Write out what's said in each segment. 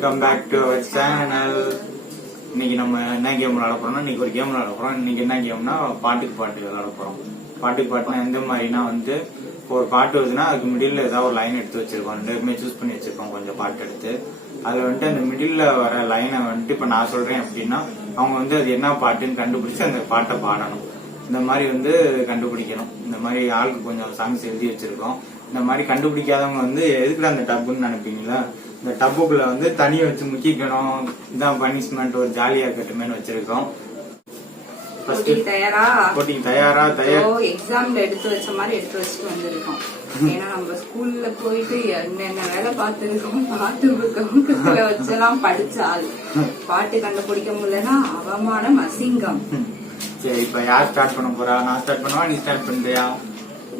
Welcome back to our channel. இன்னைக்கு நம்ம என்ன கேம் விளையாட போறோம்னா, இன்னைக்கு ஒரு கேம் விளையாட போறோம். இன்னைக்கு என்ன கேம்னா பாட்டுக்கு பாட்டு விளையாட போறோம். பாட்டுக்கு பாட்டுனா எந்த மாதிரினா வந்து ஒரு பாட்டு வருதுன்னா அதுக்கு மிடில் ஏதாவது ஒரு லைன் எடுத்து வச்சிருக்கோம். ரெண்டுமே சூஸ் பண்ணி வச்சிருக்கோம். கொஞ்சம் பாட்டு எடுத்து அதுல வந்துட்டு அந்த மிடில் வர லைனை வந்துட்டு இப்ப நான் சொல்றேன் அப்படின்னா அவங்க வந்து அது என்ன பாட்டுன்னு கண்டுபிடிச்சு அந்த பாட்டை பாடணும். இந்த மாதிரி வந்து கண்டுபிடிக்கணும். இந்த மாதிரி ஆளுக்கு கொஞ்சம் சாங்ஸ் எழுதி வச்சிருக்கோம். இந்த மாதிரி கண்டுபிடிக்காதவங்க வந்து எதுக்குள்ள அந்த டப்புன்னு நினைப்பீங்களா, இந்த டப்புக்குள்ள வந்து தனியை வச்சு முக்கிக்கணும். இதான் பனிஷ்மெண்ட், ஒரு ஜாலியா கட்டுமேன்னு வச்சிருக்கோம். போட்டிக்கு தயாரா எக்ஸாம்ல எடுத்து வச்ச மாதிரி எடுத்து வச்சுட்டு வந்திருக்கோம். ஏன்னா நம்ம ஸ்கூல்ல போயிட்டு என்னென்ன வேலை பார்த்திருக்கோம். பாட்டு புக்கை வச்செல்லாம் படிச்சால் பாட்டு கண்டுபிடிக்க முடியலன்னா அவமானம், அசிங்கம். சரி, இப்ப யார் ஸ்டார்ட் பண்ண போறா? நான் ஸ்டார்ட் பண்ணுவா, நீ ஸ்டார்ட் பண்றியா?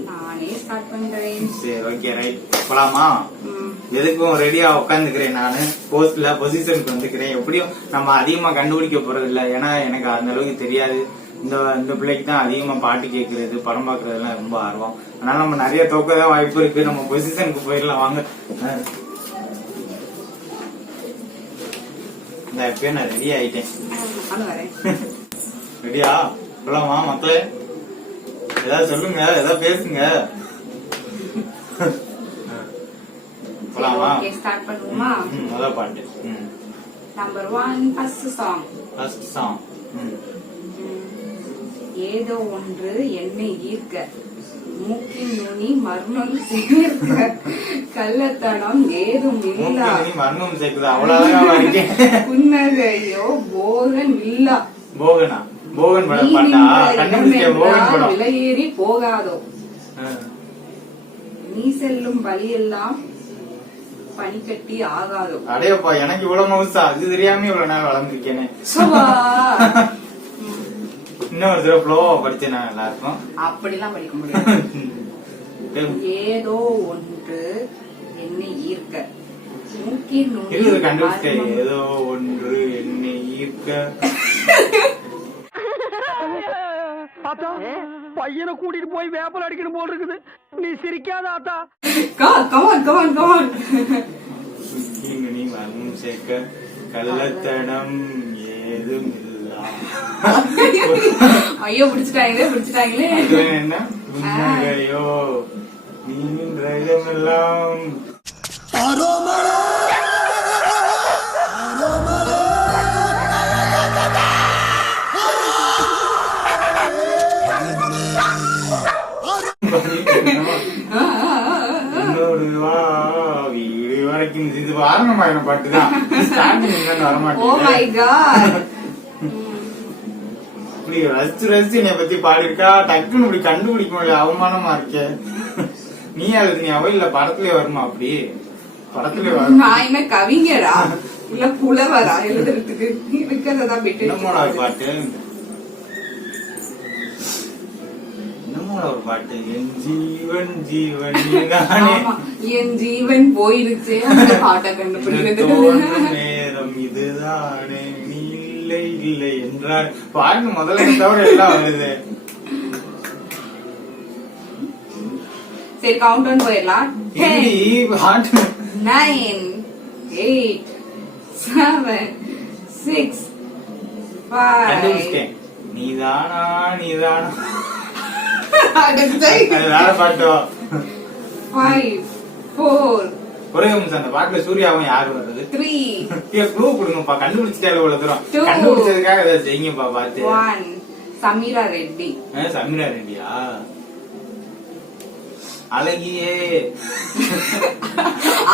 நானே ஸ்டார்ட் பண்றேன். சரி, ஓகே, ரைட், போலாமா? எதுக்கும் ரெடியா உட்காந்துக்கிறேன். நானு போஸ்ட்ல பொசிஷனுக்கு வந்துக்கிறேன். எப்படியும் நம்ம அதிகமா கண்டுபிடிக்க போறது இல்ல, ஏன்னா எனக்கு அந்த அளவுக்கு தெரியாது. இந்த பிள்ளைக்கு தான் அதிகமா பாட்டு கேட்கறது, படம் பாக்குறது எல்லாம் ரொம்ப ஆர்வம். அதனால நம்ம நிறைய தோக்கதான் வாய்ப்பு இருக்கு. நம்ம பொசிஷனுக்கு போயிடலாம், வாங்க. இந்த எப்பயும் நான் ரெடி ஆயிட்டேன். ரெடியா? போலாமா மக்களே? ஏதாவது சொல்லுங்க, ஏதாவது பேசுங்க. போலாமா? ஸ்டார்ட் பண்ணுவோமா? முதல் பாட்டு நம்பர் 1 ஃபர்ஸ்ட் சாங். ஏதோ ஒன்று என்னை ஈர்க்க, மூக்கின் நுனி மர்மம் சேர்க்க, கள்ளத்தனம் ஏதும் இல்லா, மர்மம் சேர்க்குது. அவ்வளவு புன்னகையோ போகன் இல்லா. போகன் விலையேறி போகாதோ, நீ செல்லும் வழியெல்லாம் பனிக்கட்டி ஆகாதோ. அடையப்பா, எனக்கு இவ்வளவு மவுசா, அது தெரியாம இவ்வளவு நாள் வளர்ந்துருக்கேனே. இன்னும் ஒரு தடவை ஃப்ளோவா படிச்சேன்னா நல்லா இருக்கும். அப்படிலாம் படிக்க முடியாது. ஏதோ ஒன்று என்னை ஈர்க்க, மூக்கின் நுனி கண்டுபிடிச்சேன். ஏதோ ஒன்று என்னை ஈர்க்க. பையனை கூட்டிட்டு போய் வேப்பல் அடிக்கணும் போல் இருக்குது. நீ சிரிக்காத ஆத்தா. நீ மர்மம் சேர்க்க, கள்ளத்தனம் ஏதும் இல்ல. ஐயோ, பிடிச்சிட்டாங்களே. என்ன புன்னகையோ நீ ரகமெல்லாம். வீடு வரைக்கும் இது ஆரம்பமான பாட்டுதான். ரசிச்சு என்னை பத்தி பாடிருக்கா. டக்குன்னு இப்படி கண்டுபிடிக்க முடியல, அவமானமா இருக்கே. நீ அழுது, நீ அவ இல்ல படத்துலயே வருமா? அப்படி படத்துலயே வரும். நான் என்ன கவிஞரா இல்ல புலவரா எழுதுறதுக்கு? இருக்கிறதான் பாட்டு ஒரு பாட்டு, என் ஜீவன் ஜீவன் என் ஜீவன் போயிருச்சு. அந்த பாட்டை கண்டுபிடிக்கிறது நேரம் இதுதானே, நீ இல்லை இல்லை என்றால் பாட்டு முதல்ல தவிர எல்லாம் வருது. சரி, கவுண்ட் டவுன் போயிடலாம். 9 8 7 6 5. நீதானா வேற பாட்டோ. 5 4. ஒரே நிமிஷம், அந்த பாட்டுல சூர்யாவும் யாரு வர்றது? 3. க்ளூ கொடுங்கப்பா, கண்டுபிடிச்சிட்டே இவ்வளவு தூரம். கண்டுபிடிச்சதுக்காக ஏதாவது செய்யுங்கப்பா பாத்து. 1 சமீரா ரெட்டி. சமீரா ரெட்டியா? அழகியே.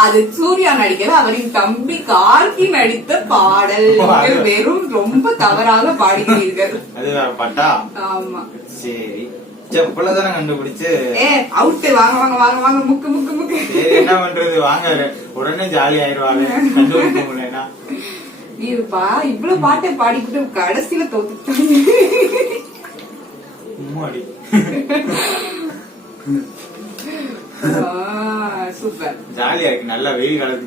அது சூர்யா நடிக்கிற அவரின் தம்பி கார்கி நடித்த பாடல். வெறும் ரொம்ப தவறாக பாடுகிறீர்கள். அது வேற பாட்டா? ஆமா. சரி, இப்பதானே கண்டுபிடிச்சு. அவுட்டு. வாங்க முக்கு. என்ன பண்றது, வாங்க. உடனே ஜாலி ஆயிடுவாங்க கண்டுபிடிக்க முடியலன்னா. இருப்பா, இவ்வளவு பாட்டை பாடிக்கிட்டு கடைசியில தோத்துட்டாங்க. சூப்பர், ஜாலியா இருக்கு. நல்லா வெயில் காலத்து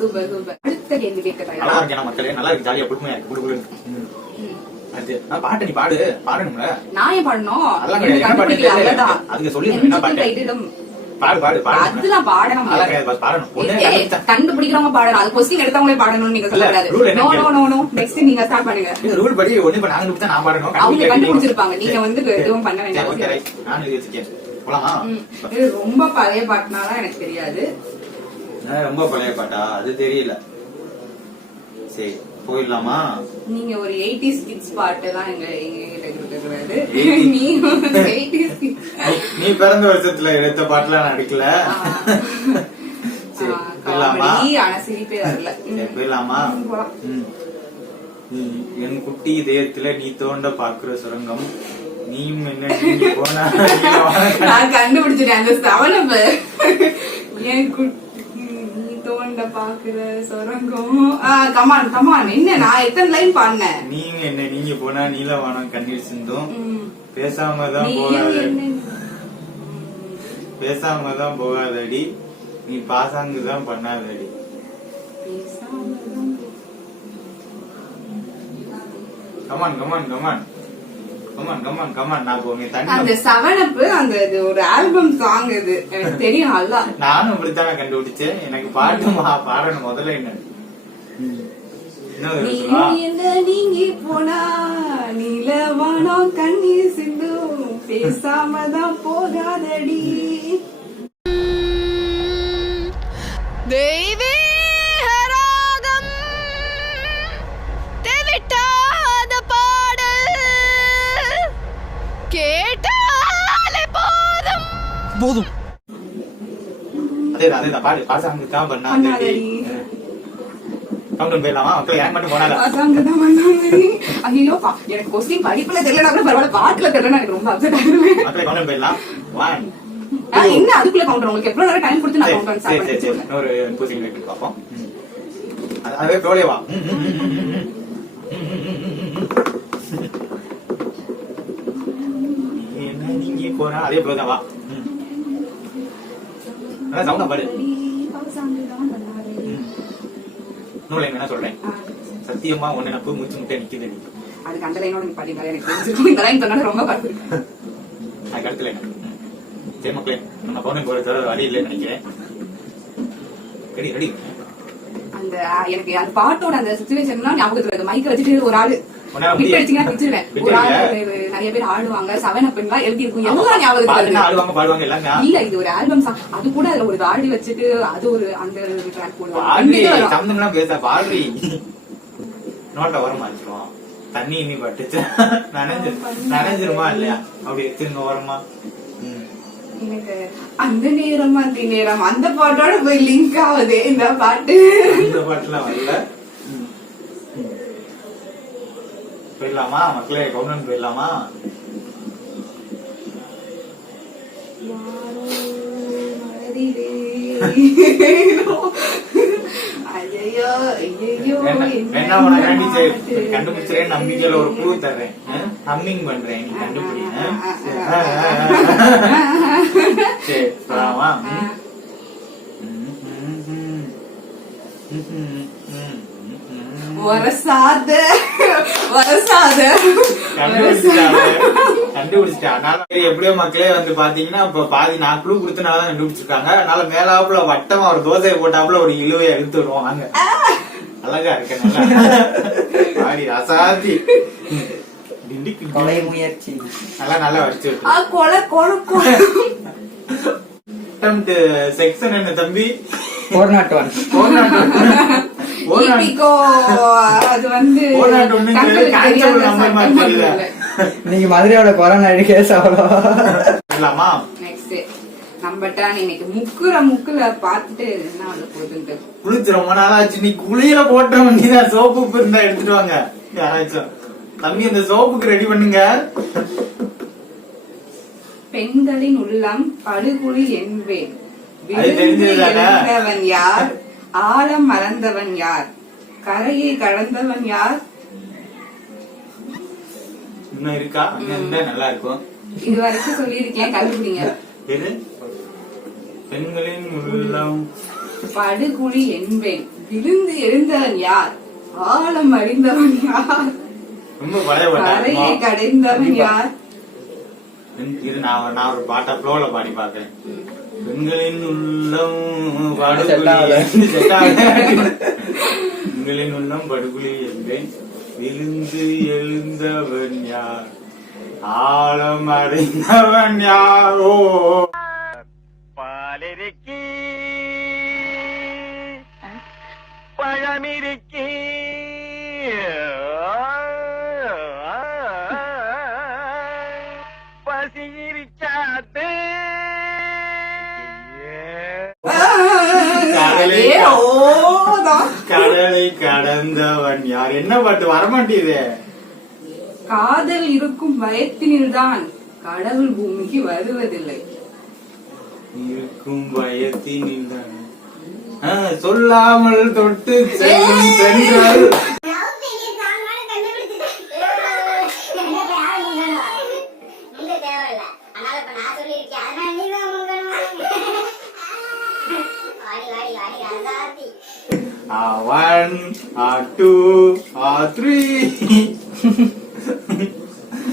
சூப்பர். அடுத்த கேள்வி கேட்க நல்லா இருக்கேன் மக்களே. நல்லா இருக்கு, ஜாலியா புதுமையா இருக்கு. குடு பாட்டு நீ பாடணும்ல. நான் ஏன் பாடணும்? அதுக்கு சொல்லி என்ன பாட்டு? பாடு அதெல்லாம் பாடணும் பாடணும். கண்டுபிடிக்கிறவங்க பாடணும். அது கொஸ்டின் எடுத்தவங்களே பாடணும்னு நீங்க சொல்லக்கூடாது. No no no no next நீங்க ஸ்டார்ட் பண்ணுங்க. ரூல் படி ஒண்ணு இப்ப நாங்க கொடுத்தா நான் பாடணும். அவங்க கண்டுபிடிச்சிருப்பாங்க. நீங்க வந்து எதுவும் பண்ண வேண்டாம். நான் யோசிச்சேன். போலாமா? இது ரொம்ப பழைய பாட்டுனாதான் எனக்கு தெரியாது. ரொம்ப பழைய பாட்டா? அது தெரியல. சரி போயிடலாமா? நீங்க ஒரு 80s கிட்ஸ் பாட்டு எல்லாம் எங்க கிட்ட கொடுக்க கூடாது. நீ 80s கிட்ஸ் நீ பிறந்த வருஷத்துல எடுத்த பாட்டுலாம் நடிக்கல. சரி போயிடலாமா? ஆனா சிரிப்பே வரல. போயிடலாமா? என் குட்டி இதயத்துல நீ தோண்ட பாக்குற சுரங்கம் நீயும் என்ன நீங்க போனா நான் கண்டுபிடிச்சிட்டேன் அந்த சவனப்பு. என் நீ தோண்ட பாக்குற சுரங்கம். Come on come on. என்ன நான் எத்தனை லைன் பாடினேன்? நீங்க என்ன நீங்க போனா நீலவானம் கண்ணீர் சிந்தும் பேசாமதான் போகாதடி நீ பாசாங்குதான் பண்ணாதடி. Come on come on come on come on come on come on. நான் போங்க தண்ணி. அந்த செவனப்பு அந்த ஒரு ஆல்பம் சாங் இது எனக்கு தெரியும். அல்ல நானும் இப்படித்தானே கண்டுபிடிச்சேன். எனக்கு பாட்டு பாடணும் முதல்ல. என்ன நீங்க போனா நீலவானம் கண்ணீர் சிந்தும் பேசாமதான் போகாதடி. தெய்வீகராகம் தெவிட்டாத பாடல் கேட்டாலே போதும் போதும். அதேதான் பாடு பாசாங்கு தான் பண்ணாதடி. கவுண்ட் போயிடலாமா? மக்கள் எனக்கு மட்டும் போனால ஐயோ எனக்கு கொஸ்டின் படிப்புல தெரியல கூட பரவாயில்ல, பாட்டுல தெரியல எனக்கு ரொம்ப அப்செட் ஆயிருவேன். மக்கள் கவுண்ட் போயிடலாம். 1 என்ன அதுக்குள்ள கவுண்டர் உங்களுக்கு எவ்வளவு நேரம் டைம் கொடுத்து நான் கவுண்டர் ஸ்டார்ட் சரி ஒரு பூசிங் கேட்டு பாப்போம். அதுவே ப்ரோலே வா. என்ன நீங்க போறா அதே ப்ரோதான் வா. நல்லா சவுண்டா பாடு. நூலை என்ன சொல்றேன்? சத்தியமா ஒன்னு நப்பு மூச்சு முட்டை நிக்குது. அதுக்கு அந்த லைனோட நீ பாத்தீங்க எனக்கு தெரிஞ்சிருக்கும். இந்த லைன் சொன்னா ரொம்ப பார்த்துருக்கேன். அதுக்கு அடுத்த லைன் சரி மக்களே நம்ம பவுனுக்கு ஒரு தடவை வழி இல்லைன்னு நினைக்கிறேன். Ready ready. அந்த எனக்கு அந்த பாட்டோட அந்த சிச்சுவேஷன்லாம் ஞாபகத்துல இருக்கு. மைக்க வச்சுட்டு ஒரு ஆளு பிட் அடிச்சீங்கன்னா பிடிச்சிருவேன். ஒரு ஆளு நிறைய பேர் ஆடுவாங்க. 7 up எல்லாம் எழுதி இருக்கும். எல்லாம் ஞாபகத்துல ஆடுவாங்க பாடுவாங்க எல்லாமே. இல்ல இது ஒரு ஆல்பம் சாங். அது கூட அதுல ஒரு தாடி வச்சுட்டு அது ஒரு அந்த ட்ராக் போடுவாங்க. சம்பந்தம்லாம் பேச பாடுறி நோட்டை வரமா வச்சிருவோம். தண்ணி இனி பட்டுச்சு நனைஞ்சிருமா இல்லையா? அப்படி திரும்ப வரமா. எனக்கு அந்த நேரம் அந்த நேரம் அந்த பாட்டோட போய் லிங்க் ஆகுது இந்த பாட்டு. இந்த பாட்டுலாம் வரல. போயிடலாமா மக்களே? கவுண்ட் போயிடலாமா? கண்டுபிடிச்சிறேன் நம்பிக்கையில ஒரு க்ளூ தர்றேன். ஹம்மிங் பண்றேன் நீ கண்டுபிடி. சரி போலாமா? கண்டுபிடிச்சிட்டா. எப்படியோ மக்களே வந்து பாத்தீங்கன்னா இப்ப பாதி நான் க்ளூ கொடுத்தனாலதான் கண்டுபிடிச்சிருக்காங்க. அதனால மேலாப்புல வட்டமா ஒரு தோசையை போட்டாப்புல ஒரு இழுவையை எடுத்து விடுவாங்க. அழகா இருக்க நல்லா அசாத்தி கொலை முயற்சி நல்லா வச்சு செக்ஷன் என்ன தம்பி? 401 அது வந்து இன்னைக்கு மதுரையோட கொரோனா கேஸ் அவ்வளோமா. நெக்ஸ்ட் நம்மட்ட இன்னைக்கு முக்குல பாத்துட்டு என்ன வந்து போகுதுன்ட்டு குளிச்சு ரொம்ப நாளாச்சு. நீ குளியில போட்ட வேண்டியதான். சோப்பு இருந்தா எடுத்துட்டு வாங்க யாராச்சும். தம்பி இந்த சோப்புக்கு ரெடி பண்ணுங்க. பெண்களின் உள்ளம் படுகுழி என்பேன். விழுந்தவன் யார்? ஆழம் மறந்தவன் யார்? கரையை கடந்தவன் யார்? இன்னும் இருக்கா? நல்லா இருக்கும். இது வரைக்கும் சொல்லியிருக்கேன், கண்டுபிடிங்க. பெண்களின் உள்ளம் படுகுழி என்பேன். விழுந்து எழுந்தவன் யார்? ஆழம் அறிந்தவன் யார்? ரொம்ப பழைய கரையை கடைந்தவன் யார்? இது நான் ஒரு பாட்டா ஃப்ளோல பாடி பாக்குறேன். பெண்களின் உள்ளம் படுகுழி செட் ஆகல. பெண்களின் உள்ளம் படுகுழி என்பேன். விழுந்து எழுந்தவன் யார், ஆழம் அறிந்தவன் யாரோ. பாலிருக்கி பழமிருக்கி பசியிருக்காது. ஏ, ஓதான். கடலை கடந்தவன் யார். என்ன பாட்டு வரமாட்டேது. காதல் இருக்கும் பயத்தினில்தான் கடவுள் பூமிக்கு வருவதில்லை. இருக்கும் பயத்தினில் தான் சொல்லாமல் தொட்டு செல்லும் பெண்கள். One, two, three.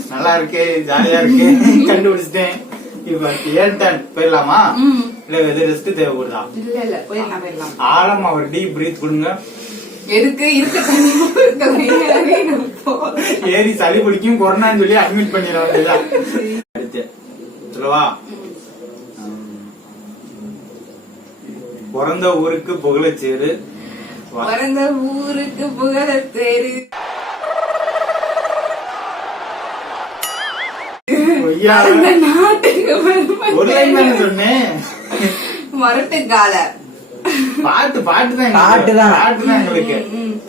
நல்லா இருக்கு, ஜாலியா இருக்கு, கண்டுபிடிச்சிட்டேன். இப்ப ஏன்டன் போயிடலாமா? இல்ல எது ரெஸ்ட் தேவைப்படுதா? இல்ல போயிடலாம். ஆழமா ஒரு டீப் பிரீத் கொடுங்க. எதுக்கு ஏறி சளி பிடிக்கும் கொரோனான்னு சொல்லி அட்மிட் பண்ணிட வேண்டியதான். அடுத்து சொல்லவா? பிறந்த ஊருக்கு புகழச்சேரு, பிறந்த ஊருக்கு புகழத்தேரு. நாட்டுக்கு ஒரு லைன் தானே சொன்னேன். மரட்டுக்கால பாட்டு தான் எங்களுக்கு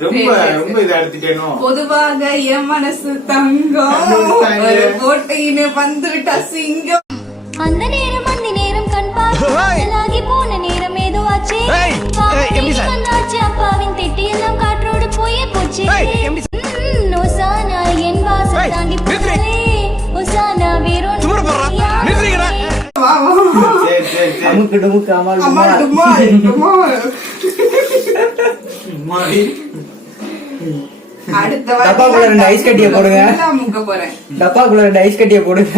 ரொம்ப ரொம்ப இதை எடுத்துட்டேனும். பொதுவாக என் மனசு தங்கம் ஒரு கோட்டையின்னு வந்துவிட்டா சிங்கம். அந்த நேரம் கண் பார்த்தாகி போன நேரம் ஏதோ ஆச்சு. கண்ணாச்சு அப்பாவின் திட்டி எல்லாம் காற்றோடு போயே போச்சு. ஒசானா என் வாசல் தாண்டி போனாலே ஒசானா வேறொன்று. சரி அமுக்கு டுமுக்கு அமால் அம்மா, டுமால். அம்மா, அம்மா. அடுத்த வாட்டி டப்பாக்குள்ள 2 ஐஸ் கட்டியை போடுங்க. முக்க போறேன். டப்பாக்குள்ள 2 ஐஸ் கட்டியை போடுங்க.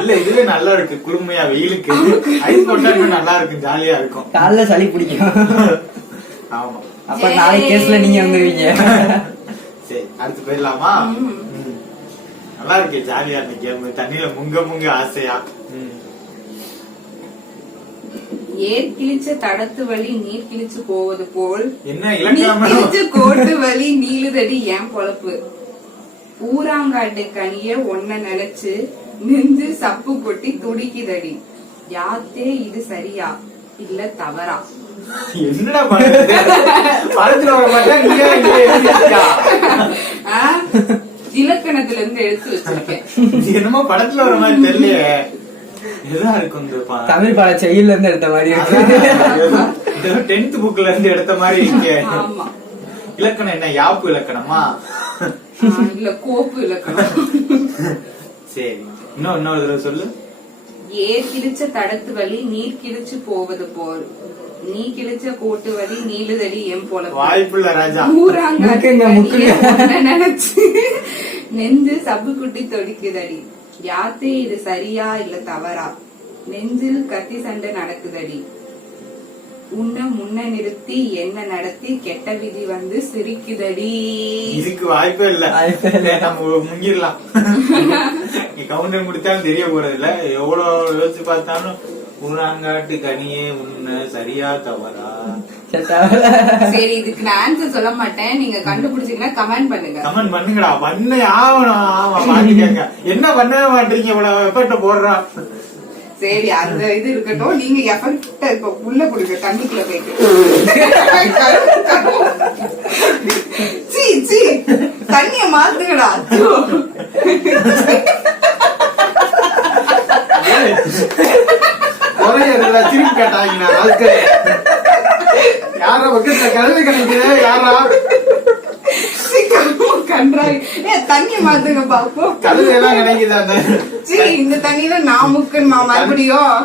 இல்ல இதுவே நல்லா இருக்கு. குளுமையா வெயிலுக்கு ஐஸ் போட்டா இன்னும் நல்லா இருக்கும், ஜாலியா இருக்கும். காலைல சளி பிடிக்கும். ஆமா. அப்ப நாளைக்கு கேஸ்ல நீங்க வந்துருவீங்க. சரி அடுத்து போயிடலாமா? நல்லா இருக்கு, ஜாலியா இருக்கு கேம். தண்ணியில முங்க ஆசையா. ஏர் கிழிச்ச தடத்து வழி நீர் கிழிச்சு போவது போல் என்ன நீர் இலக்கணம்? கிழிச்ச கோட்டு வழி நீளுதடி ஏன் பொழப்பு. ஊராங்காட்டு கனிய ஒன்ன நினைச்சு நின்று சப்பு கொட்டி துடிக்குதடி. யாத்தே இது சரியா இல்ல தவறா? என்னடா பண்றது? படத்துல வர மாட்டா நீங்க எழுதியா? இலக்கணத்துல இருந்து எடுத்து வச்சிருக்கேன். என்னமோ படத்துல வர மாதிரி தெரியலையே. இதுதான் இருக்கும் இந்த தமிழ் பாட செயல்ல இருந்து எடுத்த மாதிரி இருக்கு. 10th புக்ல இருந்து எடுத்த மாதிரி இருக்கு. ஆமா. இலக்கணம் என்ன, யாப்பு இலக்கணமா? இல்ல கோப்பு இலக்கணம். சரி இன்னொரு தடவை சொல்லு. ஏர் கிழிச்ச தடத்து வழி நீர் கிழிச்சு போவது போல் நீ கிழிச்ச கோட்டு வழி நீளுதடி எம் போல. வாய்ப்புள்ள ராஜா. முக்குங்க. நினைச்சு நெஞ்சு சப்பு குட்டி தொடிக்குதடி. யாத்தே இது சரியா இல்ல தவறா? நெஞ்சில் கத்தி சண்டை நடக்குதடி. உன்னை முன்ன நிறுத்தி என்ன நடத்தி கெட்ட விதி வந்து சிரிக்குதடி. இதுக்கு வாய்ப்பே இல்ல. நம்ம முங்கிடலாம். நீ கவுண்டர் முடிச்சாலும் தெரிய போறது இல்ல. எவ்வளவு யோசிச்சு பார்த்தாலும் ஊராங்காட்டு கனியே உன்ன சரியா தவறா? சரி இதுக்கு நான் ஆன்சர் சொல்ல மாட்டேன். நீங்க கண்டுபிடிச்சீங்கன்னா கமெண்ட் பண்ணுங்க. கமெண்ட் பண்ணுங்கடா. பண்ண ஆவணும். ஆமா பாத்துக்கங்க. என்ன பண்ணவே மாட்டீங்க, இவ்வளவு எஃபர்ட் போடுறா. சரி அந்த இது இருக்கட்டும். நீங்க எஃபர்ட் இப்ப உள்ள கொடுங்க தண்ணிக்குள்ள போயிட்டு. சீ தண்ணிய மாத்துங்கடா. திருப்பி கேட்டாங்க யாரா பக்கத்துல கழுவி கிடைக்குது யாரா கன்றாய். தண்ணிய மாத்துங்க பாப்போம். கழுவி எல்லாம் கிடைக்குது. அந்த இந்த தண்ணியில நான் முக்கணுமா மறுபடியும்?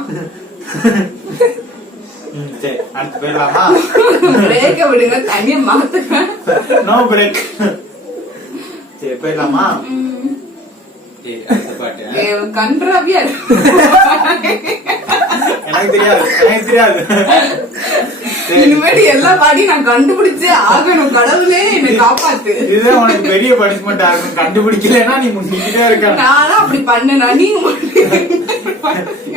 சரி அடுத்து போயிடலாமா? பிரேக்க விடுங்க, தண்ணிய மாத்துங்க. No break. சரி போயிடலாமா? கன்றாவியா எனக்கு தெரியாது சரி, இனிமேட்டு எல்லா பாடியும் நான் கண்டுபிடிச்சே ஆகணும். கடவுளே என்னை காப்பாத்து. இதுதான் உனக்கு பெரிய பனிஷ்மெண்டா இருக்கும். கண்டுபிடிக்கலன்னா நீ முன்னிக்கிட்டே இருக்க. நானும் அப்படி பண்ணனா நீங்க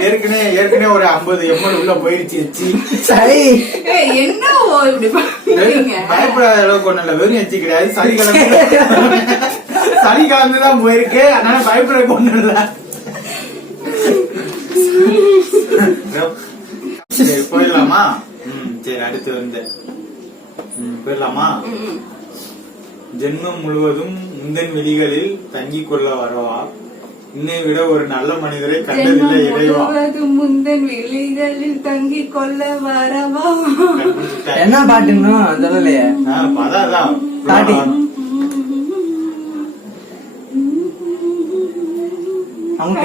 ஏற்கனவே ஒரு 50 ml உள்ள போயிருச்சு. சரி என்ன இப்படி பண்றீங்க? பயப்படாத அளவுக்கு ஒண்ணு இல்ல, வெறும் எச்சி கிடையாது, சளி கலந்துதான் போயிருக்கு. அதனால பயப்பட ஒண்ணு இல்ல. சரி போயிடலாமா? சரி அடுத்து வந்து போயிடலாமா? ஜென்மம் முழுவதும் முந்தன் வெளிகளில் தங்கிக் கொள்ள வரவா, இன்னை விட ஒரு நல்ல மனிதரை கண்டதில்லை இறைவா. முந்தன் வெளிகளில் தங்கிக் கொள்ள வரவா. என்ன பாட்டுன்னு சொல்லலையே. அதான் பாட்டி. அவங்க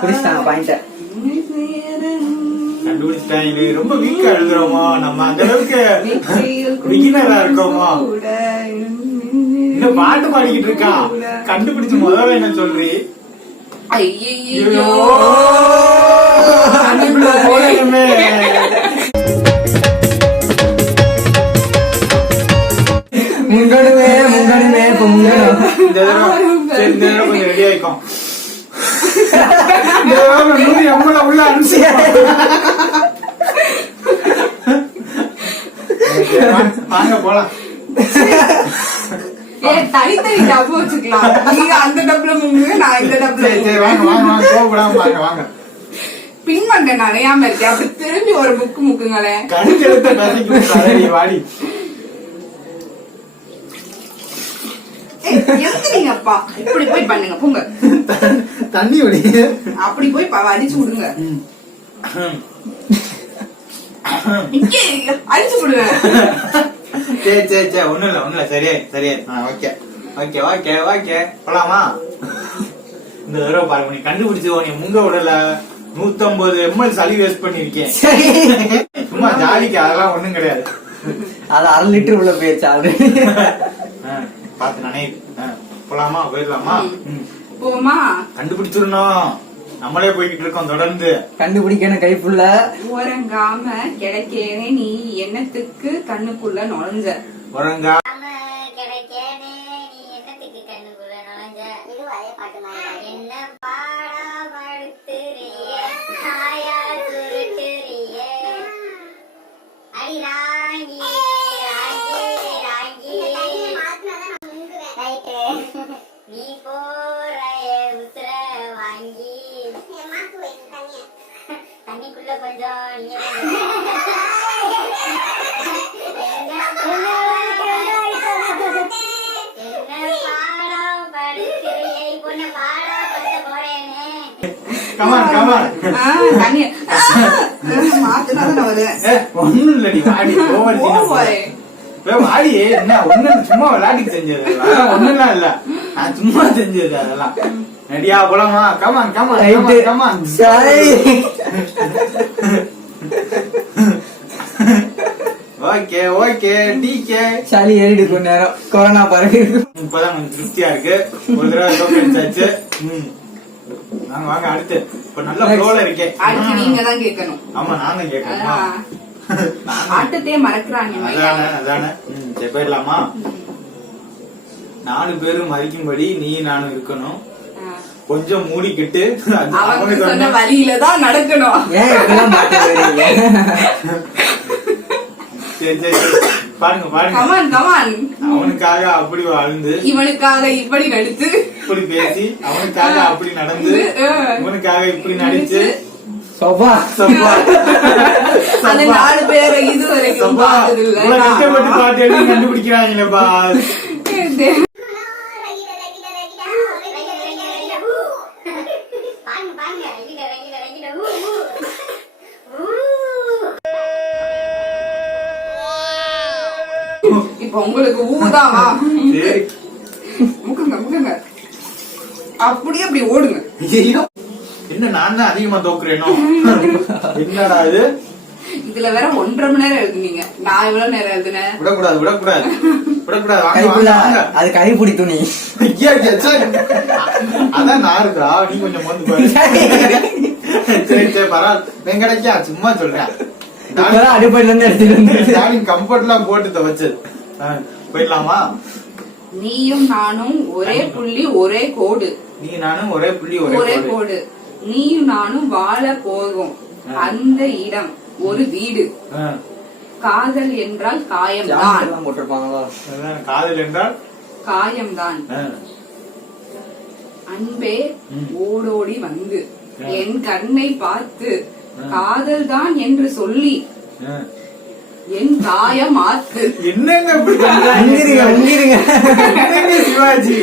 புடிச்சிட்டாங்க பாயிண்ட. கண்டுபிடிச்சிட்டாங்க. ரொம்ப வீக்கா எழுதுறோமா நம்ம, அந்த அளவுக்கு பிகினரா இருக்கோமா? இன்னும் பாட்டு பாடிக்கிட்டு இருக்கா. கண்டுபிடிச்சு முதல்ல என்ன சொல்றி? ஐயோ போலமே. முங்கடுமே இப்ப முங்கடும். இந்த தடவை கொஞ்சம் ரெடி ஆயிக்கும். இந்த தடவை 180 உள்ள அனுப்பிச்சு வாங்க போலாம். தனித்தனி டப்பு வச்சுக்கலாம். நீங்க அந்த டப்புல முங்குங்க, நான் இந்த டப்புல. சரி வாங்க கோபப்படாம வாங்க. பின் பண்ண நிறையாம இருக்கு. அப்படி திரும்பி ஒரு புக்கு முக்குங்களேன். கடுக்கெடுத்த கதைக்கு வாடி. எந்திரிங்கப்பா. இப்படி போய் பண்ணுங்க போங்க. தண்ணி விடி. அப்படி போய் அடிச்சு விடுங்க. அடிச்சு விடுங்க. சரி ஒண்ணும் இல்ல சரியே ஓகே போலாமா? இந்த தடவை பாருங்க, நீ கண்டுபிடிச்சோ, நீ முங்க விடல. 150 ml சளி வேஸ்ட் பண்ணிருக்கேன். சும்மா ஜாலிக்கு, அதெல்லாம் ஒண்ணும் கிடையாது. அது 1/2 லிட்டர் உள்ள போயிடுச்சு ஆல்ரெடி. பாத்து நானே. போலாமா? போயிடலாமா? போமா. கண்டுபிடிச்சிடணும். நம்மளே போய்கிட்டு இருக்கோம் தொடர்ந்து. கண்டுபிடிக்கணும் கைப்புள்ள. உறங்காம கிடைக்கேனே நீ எண்ணத்துக்கு கண்ணுக்குள்ள நுழைஞ்ச. உறங்கா கிடைக்கேனே நீ என்னத்துக்கு கண்ணுக்குள்ள நுழைஞ்ச. இது அதே பாட்டு மாதிரி. என்ன பாடா படுத்துறிய காயா சுருட்டுறிய அடி ராங்கி நீ போறைய உசுர வாங்கி தண்ணிக்குள்ள கொஞ்சம் மாத்தினாதான் வருவேன். ஒண்ணும் இல்ல, நீ வாடி. வாடி. என்ன ஒண்ணு சும்மா விளையாட்டுக்கு செஞ்சது, ஒண்ணுலாம் இல்ல, நான் சும்மா செஞ்சது அதெல்லாம். ரெடியா போலாமா? Come on okay decay. சளி ஏறிடு கொஞ்ச நேரம். கொரோனா பரவி இருக்கு. இப்பதான் கொஞ்சம் திருப்தியா இருக்கு. ஒரு தடவை தோக்கடிச்சாச்சு. வாங்க அடுத்து. இப்ப நல்ல ஃப்ளோல இருக்கேன். அடுத்து நீங்க தான் கேட்கணும். ஆமா நான் தான் கேட்கணுமா? ஆட்டத்தையே மறக்கிறாங்க. அதானே. சரி போயிடலாமா? 4 பேரும் மதிக்கும்படி நீ நானும் இருக்கணும். கொஞ்சம் மூடிக்கிட்டு அவங்க சொன்ன வழியில தான் நடக்கணும். ஏன் இப்பெல்லாம் மாட்ட வரீங்க? சரி பாருங்க. கமான். அவனுக்காக அப்படி வாழ்ந்து, இவனுக்காக இப்படி நடித்து, இப்படி பேசி, அவனுக்காக அப்படி நடந்து, இவனுக்காக இப்படி நடிச்சு, அந்த 4 பேரை இதுவரைக்கும் பார்த்ததில்லை. கஷ்டப்பட்டு பாட்டு எழுதி கண்டுபிடிக்கிறாங்களேப்பா. இப்ப உங்களுக்கு ஊதாவா? முக்குங்க. அப்படியே அப்படி ஓடுங்க. என்ன நான் தான் அதிகமா தோக்குறேனோ? என்னடா இது? இதுல வேற 1.5 மணி நேரம் எழுதுனீங்க. நான் எவ்வளவு நேரம் எழுதுனேன்? விடக்கூடாது. அது கைப்பிடி துணி. அதான் நாருதா. நீ கொஞ்சம் வந்து பாரு. சரி சரி பரவாயில்ல வெங்கடக்கா சும்மா சொல்றேன் இப்பதான் அடிப்படையில இருந்து எடுத்துட்டு வந்து டார்லிங் கம்ஃபர்ட் எல்லாம் போட்டு துவைச்சது போயிடலாமா? நீயும் நானும் ஒரே புள்ளி ஒரே கோடு, நீ நானும் ஒரே புள்ளி ஒரே ஒரே கோடு. கோடு, நீயும் நானும் வாழ போகும் அந்த இடம் ஒரு வீடு, காதல் என்றால் காயம்தான், எல்லாம் போட்டிருப்பாங்களா? அதான் காதல் என்றால் காயம்தான், அன்பே ஓடோடி வந்து என் கண்ணை பார்த்து காதல் தான் என்று சொல்லி என் காயம் ஆத்து. என்னங்க இப்படி உங்கிருங்க உங்கிருங்க என்னங்க சிவாஜி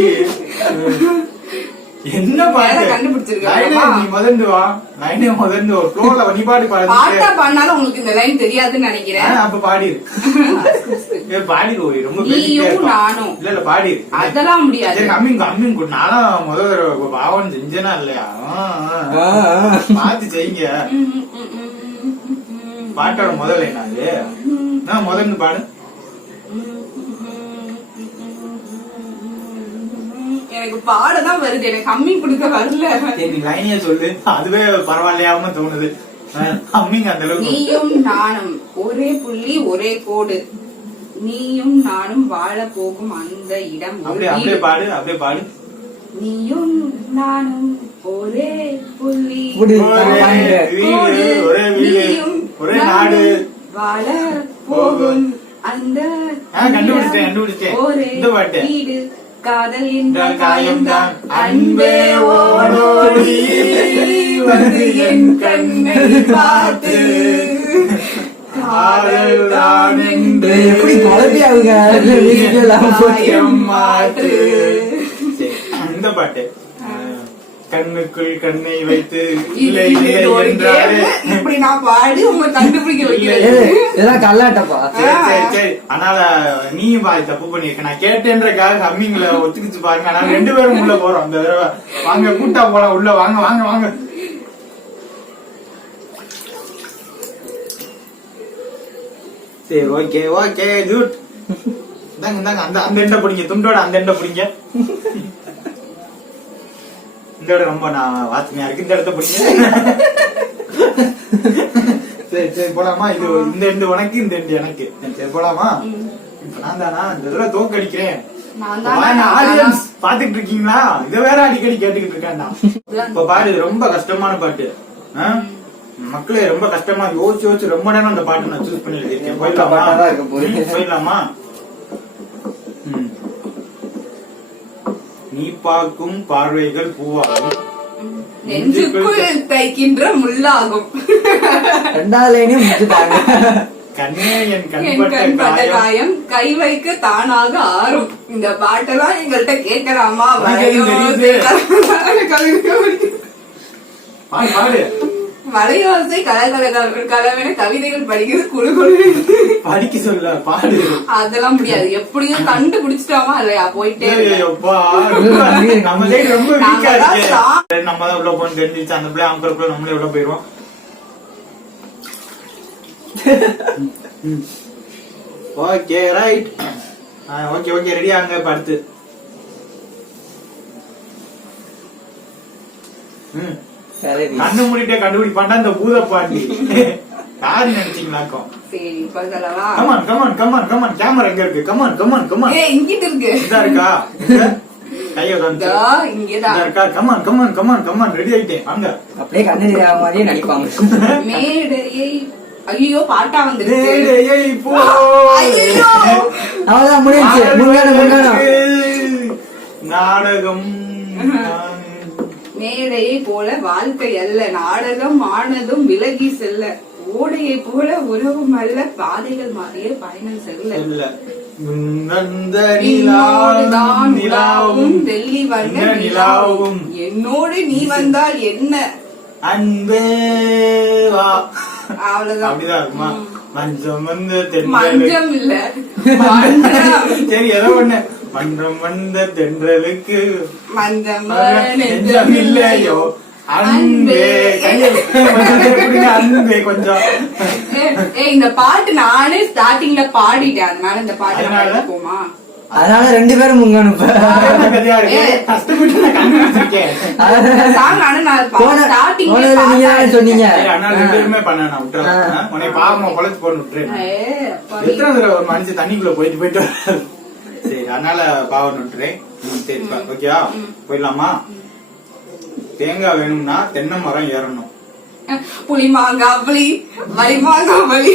என்ன பாட்டு கண்டுபிடிச்சிருக்கா? நீ முதந்து வா நைனே முதந்து ஒரு ஃப்ளோல நீ பாட்டு பாட்டா பாடு பாடினாலும் உங்களுக்கு இந்த லைன் தெரியாதுன்னு நினைக்கிறேன். அப்ப பாடிரு பாடிரு ரொம்ப நீயும் நானும் இல்ல இல்ல பாடிரு அதெல்லாம் முடியாது. அம்மிங் அம்மிங் நானும் முதல் பாவம் செஞ்சேனா இல்லையா பாத்து செய்யுங்க. பாட்டோட முதல் என்ன அது முதல்னு பாடு. எனக்கு பாடதான் வருது, எனக்கு அம்மிங் கொடுக்க வரல. நீ லைனே சொல்லு அதுவே பரவாயில்லையாம தோணுது. அம்மிங்க அந்த அளவுக்கு. நீயும் நானும் ஒரே புள்ளி ஒரே கோடு, நீயும் நானும் வாழ போகும் அந்த இடம் ஒரு அப்படியே அப்படியே வீடு. பாடு அப்படியே பாடு. நீயும் நானும் ஒரே புள்ளி புடி. ஒரே வீடு ஒரே வீடு நீயும் ஒரே நாடு. வாழ போகும் அந்த கண்டுபிடிச்சேன் இடம் கண்டுபிடிச்சேன் ஒரே இந்த பாட்டு. வீடு, காதல் என்ற காயம்தான் காயம்தான், அன்பே ஓடோடி வந்து என் கண்ணை பார்த்து காதல் தான் என்று எப்படி குழப்பி அவங்க வீட்டுல எல்லாம் போட்டு காயம் மாற்று. சரி, இந்த பாட்டு கண்ணுக்குள் கண்ணை வைத்து இது இது ஒரு game. இப்படி நான் பாடி உங்க கண்டுபிடிக்க வைக்கிறேன். இதெல்லாம் கல்லாட்டப்பா. சரி சரி சரி அதனால நீயும் பாதி தப்பு பண்ணிருக்க. நான் கேட்டேன்றக்காக ஹம்மிங்ல ஒத்துக்கிச்சு பாருங்க. ஆனா 2 பேரும் உள்ள போறோம் இந்த தடவை. வாங்க கூட்டா போலாம் உள்ள வாங்க வாங்க வாங்க. சரி ஓகே ஓகே குட். இந்தாங்க இந்தாங்க அந்த அந்த எண்டை பிடிங்க துண்டோட அந்த எண்டை பிடிங்க. இந்த இடம் ரொம்ப நான் வாசனையா இருக்கு. இந்த இடத்த பிடிங்க. சரி சரி போலாமா? இது இந்த எண்டு உனக்கு இந்த எண்டு எனக்கு. சரி போலாமா? இப்ப நான் தானா இந்த தடவை தோக்கு அடிக்கிறேன். நான் தானா? ஆடியன்ஸ் பாத்துட்டு இருக்கீங்களா? இத வேற அடிக்கடி கேட்டுக்கிட்டு இருக்காண்டா. இப்ப பாரு இது ரொம்ப கஷ்டமான பாட்டு. மக்களே ரொம்ப கஷ்டமா யோசிச்சு யோசிச்சு ரொம்ப நேரம் அந்த பாட்டு நான் சூஸ் பண்ணி எழுதிருக்கேன். பாட்டாதான் இருக்க போகுது. போயிடலாமா? நீ பார்க்கும் பார்வைகள் பூவாகும், நெஞ்சுக்குள் தைக்கின்ற முள்ளாகும், ரெண்டாவது லைனே முடிச்சுட்டாங்க. கண்ணே என் என் கண்பட்ட கண் பட்ட காயம். காயம் கை வைக்க தானாக ஆறும். இந்த பாட்டெல்லாம் எங்கள்கிட்ட கேட்கலாமா? தெரியுது. பாடு பாடு வளையோசை கலவென கவிதைகள் படிக்கிறது குழு குழு. படிக்க சொல்ல பாடு. அதெல்லாம் முடியாது. எப்படியும் கண்டுபிடிச்சிட்டோமா இல்லையா? போயிட்டே இருக்கு. ஐயோப்பா, நம்ம சைடு ரொம்ப வீக்கா இருக்கு. நம்ம தான் உள்ள போன்னு தெரிஞ்சிச்சு அந்த பிள்ளை அவங்களுக்குள்ள நம்மளே உள்ள போயிருவோம். Okay right. Okay okay ready ஆகுங்க. படுத்து கண்ணு மூடிட்டே கண்டுபிடிப்பாண்டா இந்த பூத பாண்டி. யாரு நினைச்சீங்களாக்கும்? சரி இப்ப சொல்லவா? Come on come on come on come on. Camera எங்க இருக்கு? Come on come on come on. இங்கிட்டு இருக்கு. இதா இருக்கா? கைய வந்து இங்கதான் இருக்கா? Come on come on come on come on. Ready ஆயிட்டேன் வாங்க. அப்படியே கண்ணு தெரியாத மாதிரியே நடிப்பாங்க. மேடையை ஐயோ பாட்டா வந்துருக்கு. மேடையை போ. ஐயோ அவ்வளவுதான் முடிஞ்சு. முன்னாடி நாடகம் மேடையை போல வாழ்க்கை அல்ல, நாடகம் ஆனதும் விலகி செல்ல, ஓடையை போல உறவும் அல்ல, பாதைகள் மாறிய பயணம் செல்ல, என்னோடுதான் நிலாவும் வெள்ளி வந்த நிலாவும், என்னோடு நீ வந்தால் என்ன அன்பே வா. அவ்வளவுதான். அப்படிதான் இருக்குமா? மஞ்சம் வந்து மஞ்சம் இல்ல மன்றம். சரி ஏதோ ஒண்ணு. மன்றம் வந்த தென்றலுக்கு மஞ்சம் நெஞ்சம் இல்லையோ அன்பே. அன்பே கொஞ்சம். இந்த பாட்டு நானே ஸ்டார்டிங்ல பாடிட்டேன், அதனால இந்த பாட்டு அதனால? போமா அதனால 2 பேரும் முங்கணும் இப்ப. கதையா இருக்கு. கஷ்டப்பட்டு நான் கண்டுபிடிச்சிருக்கேன். சாங் ஆனா நான் போனதுல ஸ்டார்டிங்ல நீங்க தானே சொன்னீங்க. சரி, அதனால 2 பேருமே பண்ண நான் விட்டுறேன். உன்னை பாவமா குலைச்சு போட்டு விட்டுறேன். எத்தனை தடவை ஒரு மனுஷன் தண்ணிக்குள்ள போயிட்டு வர்றாரு. சரி, அதனால பாவம் விட்டுறேன். சரி, ஓகேவா? போயிடலாமா? தேங்காய் வேணும்னா தென்னை மரம் ஏறணும். புளி மாங்காய் புளி வலி மாங்காய் வலி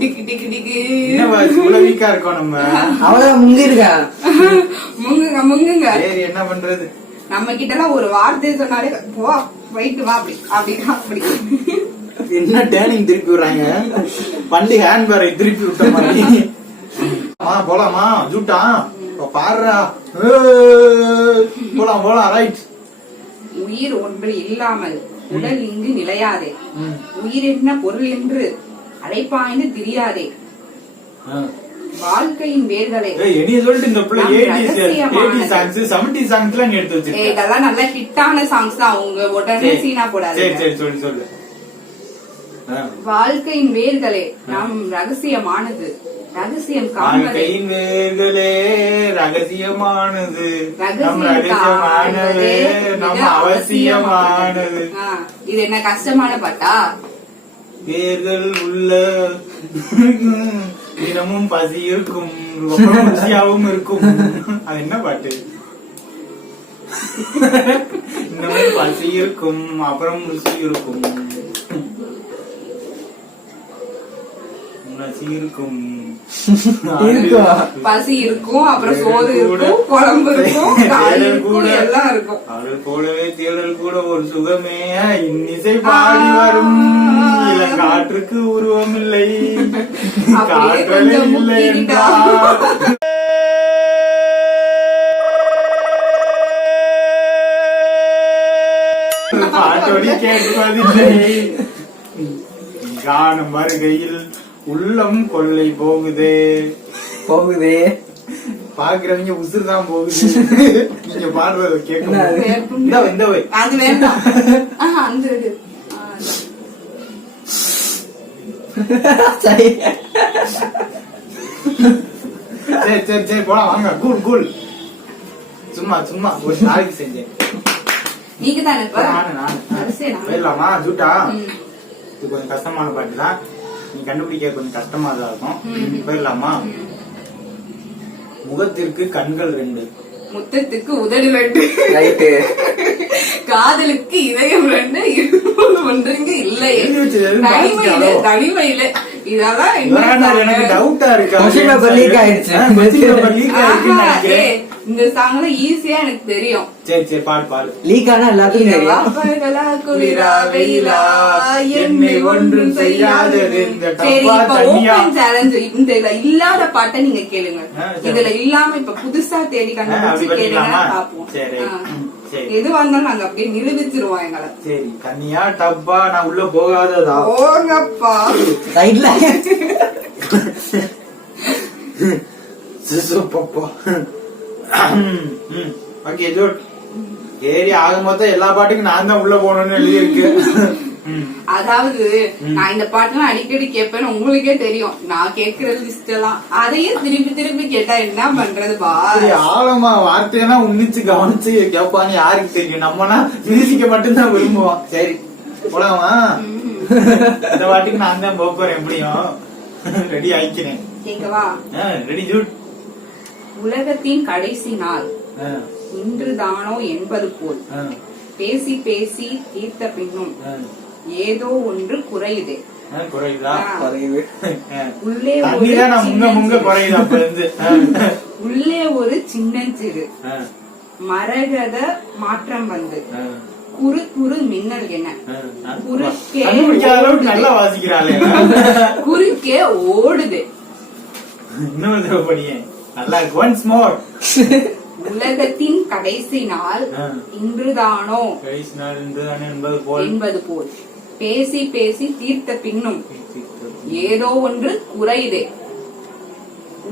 டிக்கு டிக்கு டிக்கு இவ்வளவு வீக்கா இருக்கோம் நம்ம. அவ்வளவுதான் முங்கிருக்கா. முங்குங்க முங்குங்க. சரி, என்ன பண்றது? நம்ம கிட்ட எல்லாம் ஒரு வார்த்தை சொன்னாலே போ போயிட்டு வா அப்படி அப்படி அப்படி. என்ன டேர்னிங் திருப்பி விடுறாங்க. பண்டி ஹேண்ட் பேரை திருப்பி விட்ட மாதிரி. போலாமா ஜூட்டா பாடுறா. போலாம் போலாம். ரைட். உயிர் ஒன்று இல்லாமல் உடல் இங்கு நிலையாதே. உயிர் என்ன பொருள் என்று அழைப்பாய்ந்து தெரியாதே. வாழ்க்கையின் வேர்களை சொல்லிட்டு இந்த பிள்ளை 80s சாங்ஸ் 70s சாங்ஸ்லாம் நீ எடுத்து வச்சிருக்க. இதெல்லாம் நல்ல ஹிட்டான சாங்ஸ் தான். அவங்க உடனே சீனா போடாது. சரி சரி சொல்லு சொல்லு. வாழ்க்கையின் வேர்களே நம் ரகசியமானது. ரகசியம் காண்பதே வாழ்க்கையின் வேர்களே ரகசியமானது. நம் ரகசியம் ரகசியமானது நம்ம அவசியமானது. இது என்ன கஷ்டமான பாட்டா? வேர்கள் உள்ள தினமும் பசி இருக்கும், ருசியாவும் இருக்கும். அது என்ன பாட்டு? இன்னமும் பசி இருக்கும், அப்புறம் ருசி இருக்கும், ருசி இருக்கும், பசி இருக்கும், அப்புறம் சோறு இருக்கும், குழம்பு இருக்கும், காய் இருக்கும், எல்லாம் இருக்கும். அவள் போலவே தேடல் கூட ஒரு சுகமே. இன்னிசை பாடி வரும் இளங்காற்றுக்கு உருவம் இல்லை, காற்றலே இல்லை என்றால் பாட்டோடி கேட்பதில்லை. காணும் வருகையில் உள்ளம் கொள்ளை போகுதே போகுதே. பாக்குறவங்க உசுறு தான் போகுது. நீங்க பாடுறத கேட்கும். இந்த வை அது வேண்டாம். அந்த இது. சரி சரி சரி சரி போலாம் வாங்க. Cool cool. சும்மா சும்மா ஒரு நாளைக்கு செஞ்சேன். நீங்க தானே இப்ப? நானு போயிடலாமா ஜூட்டா? இது கொஞ்சம் கஷ்டமான பாட்டு தான். நீ கண்டுபிடிக்க கொஞ்சம் கஷ்டமா தான் இருக்கும். போயிடலாமா? முகத்திற்கு கண்கள் 2, முத்தத்துக்கு உதடு 2, ரைட்டு. காதலுக்கு இதயம் 2, இருபது ஒன்றுங்க இல்லையே. தனிமையில தனிமையில இதெல்லாம் எனக்கு டவுட்டா இருக்கு. கொஸ்டின் பேப்பர் லீக் ஆயிடுச்சு. இந்த சாங்ல ஈஸியா எனக்கு தெரியும். சரி சரி பாடு பாடு. லீக் ஆனா எல்லாத்துக்கும் தெரியும். பகலா குளிரா வெயிலா என்னை ஒன்றும் செய்யாதது. இந்த சரி, டப்பா இப்ப தண்ணியா? Open challenge. இதுல இல்லாத பாட்டை நீங்க கேளுங்க. சரி. இதுல இல்லாம இப்ப புதுசா தேடி அப்படி கண்டுபிடிச்சு கேளுங்க, பண்ணிக்கலாமா? பாப்போம். சரி சரி எது வந்தாலும் நாங்க அப்படியே நிரூபிச்சிருவோம் எங்களை. சரி. தண்ணியா டப்பா? நான் உள்ள போகாததா? போங்கப்பா. ரைட்ல சிசு பப்பா. Okay Zord. ஏறி ஆக மொத்தம் எல்லா பாட்டுக்கும் நான் தான் உள்ள போகணும்னு எழுதி இருக்கு. அதாவது நான் இந்த பாட்டுலாம் அடிக்கடி கேட்பேன்னு உங்களுக்கே தெரியும். நான் கேட்கிற லிஸ்ட் எல்லாம் அதையே திருப்பி திருப்பி கேட்டா என்ன பண்றது பா? ஆழமா வார்த்தையெல்லாம் உன்னிச்சு கவனிச்சு கேட்பான்னு யாருக்கு தெரியும்? நம்மனா மியூசிக்க மட்டும்தான் விரும்புவோம். சரி போலாமா? இந்த பாட்டுக்கு நான் தான் போக போறேன். எப்படியும் ரெடி ஆயிக்கிறேன். கேக்கவா? ரெடி ஜூட். உலகத்தின் கடைசி நாள் இன்றுதானோ என்பது போல் பேசி பேசி தீர்த்த பின்னும் ஏதோ ஒன்று குறையுதே. குறையுதா? குறையுது. உள்ளே தண்ணிதான் நான் முங்க முங்க குறையுது அப்ப இருந்து. உள்ளே ஒரு சின்னஞ்சிறு மரகத மாற்றம் வந்து குறு குறு மின்னல் என குறுக்கே அளவுக்கு நல்லா வாசிக்கிறாளே. குறுக்கே ஓடுது. இன்னொரு தடவை படியே. நல்லா இருக்கு. Once more. உலகத்தின் கடைசி நாள் இன்றுதானோ கடைசி நாள் இன்றுதானே என்பது போல் பேசி பேசி தீர்த்த பின்னும் ஏதோ ஒன்று குறையுதே.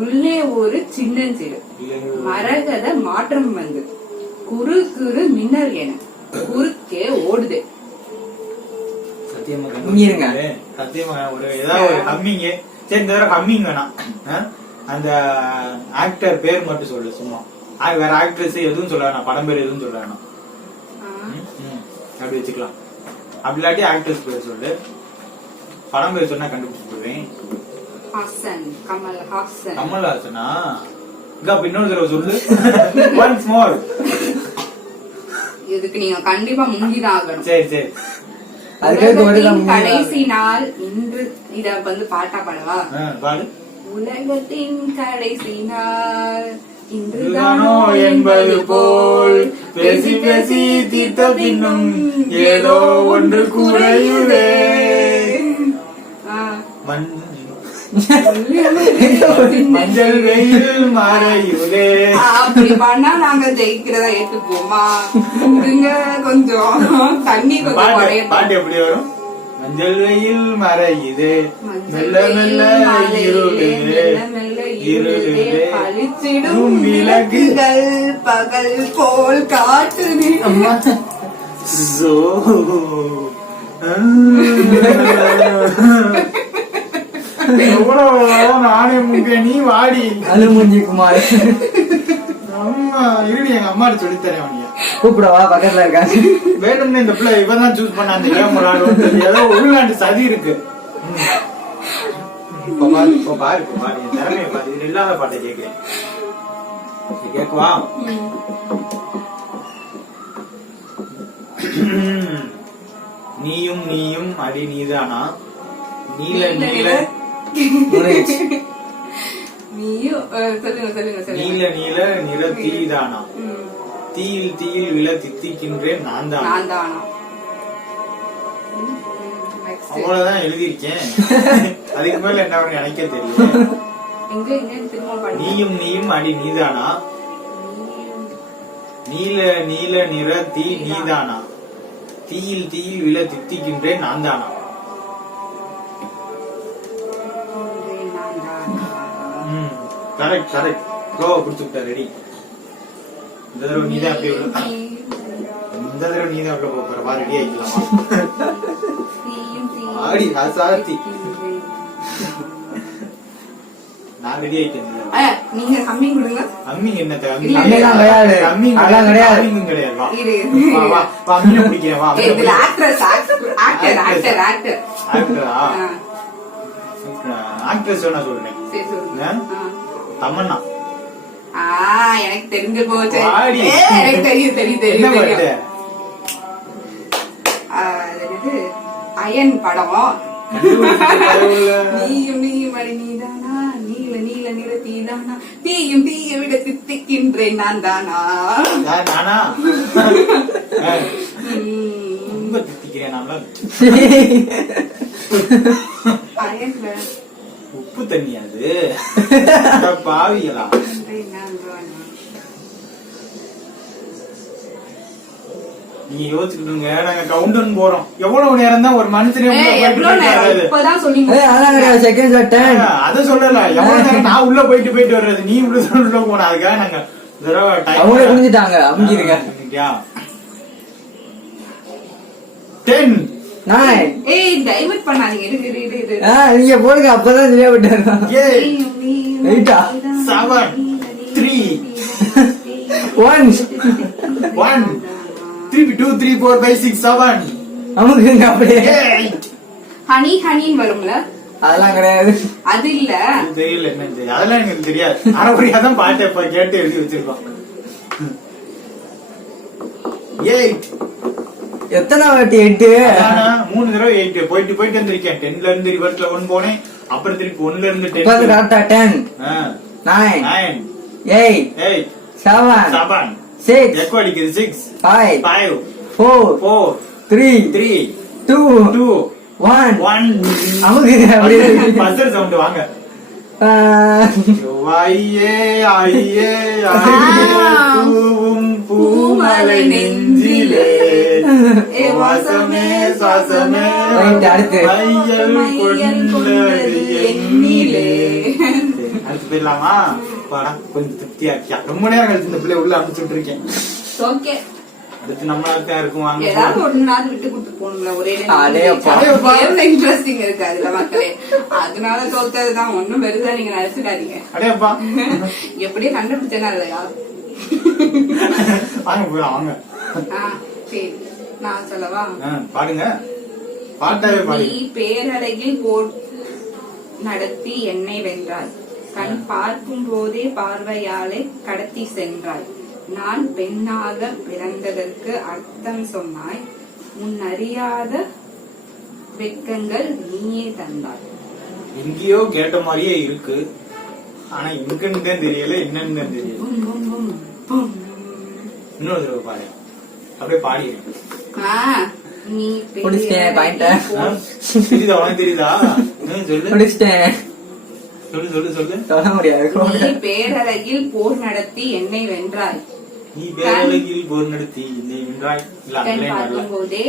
உள்ளே ஒரு சின்னஞ்சிறு மரகத மாற்றம் வந்து குறு குறு மின்னல் என குறுக்கே ஓடுது. சத்தியமா இங்கிருங்க. சத்தியமா ஒரு ஏதாவது ஒரு கம்மிங்க சரி இந்த தடவை ஹம்மிங் வேணாம். அந்த ஆக்டர் பேர் மட்டும் சொல்லு சும்மா. வேற ஆக்ட்ரஸ் எதுவும் சொல்ல வேணாம், படம் பேர் எதுவும் சொல்ல வேணாம். அப்படி வச்சுக்கலாம். அப்படி இல்லாட்டி ஆக்ட்ரஸ் பேர் சொல்லு, படம் பேர் சொன்னா கண்டுபிடிச்சு போடுவேன். ஹாசன், கமல்ஹாசன். கமல்ஹாசனா? அப்ப இன்னொரு தடவை சொல்லு. Once more. இதுக்கு நீங்க கண்டிப்பா முங்கிதான் ஆகணும். சரி சரி. உலகத்தின் கடைசி நாள் இன்று. இத வந்து பாட்டா பாடவா? பாடு. உலகத்தின் கடைசி நாள் இன்றுதானோ என்பது போல் பேசி பேசி தீர்த்த பின்னும் ஏதோ ஒன்று குறையுதே. மஞ்சள் வெயில் மறையுதே. அப்படி பண்ணா நாங்க ஜெயிக்கிறதா ஏத்துப்போமா? கொஞ்சம் தண்ணி கொஞ்சம் குறைய. பாட்டு எப்படி வரும்? மஞ்சள் வெயில் மறையுது, மெல்ல மெல்ல இருளுதே, இருளுதே, பளிச்சிடும் விளக்குகள் பகல் போல் காட்டுது. எவ்வளவு நானே முக்கிய நீ வாடி. அது மூஞ்சி குமார். அம்மா இருடி, எங்க அம்மா சொல்லித்தரேன். அவனியா கூப்பிடவா? பக்கத்துல இருக்காங்க. வேணும்னு இந்த பிள்ளை இவதான் சூஸ் பண்ண அந்த கேம் விளையாடும். ஏதோ உள்நாட்டு சதி இருக்கு. பாரு திறமைய பாரு. இது இல்லாத பாட்டை கேட்கிறேன். கேக்குவா? நீயும் நீயும் அடி நீதானா, நீல நீல நீல நீல நிற தீதானா, தீயில் தீயில் விழ தித்திக்கின்றேன் நான் தானா. அவ்வளவுதான் எழுதியிருக்கேன். அதுக்கு மேல என்ன எனக்கே தெரியும். நீயும் நீயும் அடி நீதானா, நீல நீல நிற தீ நீதானா, தீயில் தீயில் விழ தித்திக்கின்றேன் நான் தானா. Correct correct. ப்ரோவை குடிச்சுட்டா. ரெடி. இந்த தடவை நீதான் அப்படி இந்த தடவை நீதான் அப்படி போற வா. ரெடி ஆயிக்கலாமா? ஆடி சாத்தி. நான் ரெடி ஆயிட்டேன். நீங்க ஹம்மிங் கொடுங்க. ஹம்மிங் என்ன? ஹம்மிங் கிடையாது. ஹம்மிங் கிடையாது. ஹம்மிங் கிடையாது. வா வா வா. ஹம்மிங் பிடிக்கிறேன். வா. இதுல ஆக்ட்ரஸ் ஆக்டர் ஆக்டர் ஆக்டர் ஆக்டரா? ஆக்ட்ரஸ் வேணா சொல்றேன். சரி சொல்லுங்க. தமன்னா. எனக்கு தெரிஞ்சு போச்சு. வாடி. எனக்கு தெரியும் தெரியும் என்ன தெரியும் பாட்டு? தெரியும். அயன் படம். நீயும் நீயும் அடி நீதானா, நீல நீல நிற தீதானா, தீயும் தீய விட தித்திக்கின்றேன் நான் தானா. நானா? ரொம்ப தித்திக்கிறேன் நாம. அயன்ல உப்பு தண்ணி அது. பாவிகளா? நீங்க யோசிச்சுக்கிட்டுங்க. நாங்க கவுண்டவுன் போறோம். எவ்வளவு நேரம் தான் ஒரு மனுஷனே இப்பதான் சொன்னீங்க. அத சொல்லல. எவ்வளவு நேரம் நான் உள்ள போயிட்டு போயிட்டு வர்றது, நீ உள்ள போன. அதுக்காக நாங்க அவங்களே புரிஞ்சுட்டாங்க. அமைஞ்சிருங்க. 10 9. ஏய் டைவர்ட் பண்ணாதீங்க. இரு நீங்க போடுங்க. அப்பதான் சரியா விட்டாரு. 8 7 3 1 3 2 3 4 5 6 7. அமுக்குங்க அப்படியே. ஹனி ஹனின்னு வரும்ல, அதெல்லாம் கிடையாது. அது இல்ல. தெரியல என்ன அதெல்லாம் எனக்கு தெரியாது. அரைப்படியாதான் பாட்டு இப்ப கேட்டு எழுதி வச்சிருக்கோம். 8. எத்தனை வாட்டி 8? 3 தடவை 8 போயிட்டு போயிட்டு வந்திருக்கேன். 10ல இருந்து ரிவர்ஸ்ல 1 போனேன். அப்புறம் திருப்பி 1ல இருந்து 10. 10 9 8 7 6 எக்கோ அடிக்குது. 6 5 5 4 3 2 1 அமுக்குங்க அப்படியே. பஸ்ஸர் சவுண்ட் வாங்க. பூமலை நெஞ்சிலே வாசமே சுவாசமே அடுத்து அடுத்து போயிடலாமா? பாடா கொஞ்சம் திருப்தியா இருக்கியா? ரொம்ப நேரம் கழிச்சு இந்த பிள்ளை உள்ள அனுப்பிச்சுட்டு இருக்கேன். ஓகே அடுத்து நம்மளால தான் இருக்கும் வாங்க ஏதாவது ஒரு நாள் விட்டு கொடுத்து போகணும்ல ஒரே அடேப்பா. இன்ட்ரெஸ்டிங் இருக்கு அதுல மக்களே. அதனால தோத்ததுதான், ஒண்ணும் பெருசா நீங்க நினைச்சுக்காதீங்க. அடேப்பா எப்படியே கண்டுபிடிச்சேனா இல்லையா? வாங்க போலாம் வாங்க. சரி நான் சொல்லவா? பாடுங்க, பாட்டாவே நீ பாடுங்க. பேரழகில் போர் நடத்தி என்னை வென்றாய், கண் பார்க்கும் போதே பார்வையாலே கடத்தி சென்றாய், நான் பெண்ணாக பிறந்ததற்கு அர்த்தம் சொன்னாய், முன் அறியாத வெட்கங்கள் நீயே தந்தாய். எங்கேயோ கேட்ட மாதிரியே இருக்கு, ஆனா இருக்குன்னு தான் தெரியல, என்னன்னு தான் தெரியல. பும், பும், பும், பும். இன்னொரு தடவை பாடு, அப்படியே பாடிடுறேன். நீ முடிச்சிட்டேன், point. தெரியுதா உனக்கு தெரியுதா? சொல்லு முடிச்சிட்டேன். சொல்லு சொல்லு சொல்லு. சொல்ல முடியாது. நீ பேரழகில் போர் நடத்தி என்னை வென்றாய், நீ பேரழகில் போர் நடத்தி என்னை வென்றாய். இல்ல கண் அதுலயும் பார்க்கும் வரல. போதே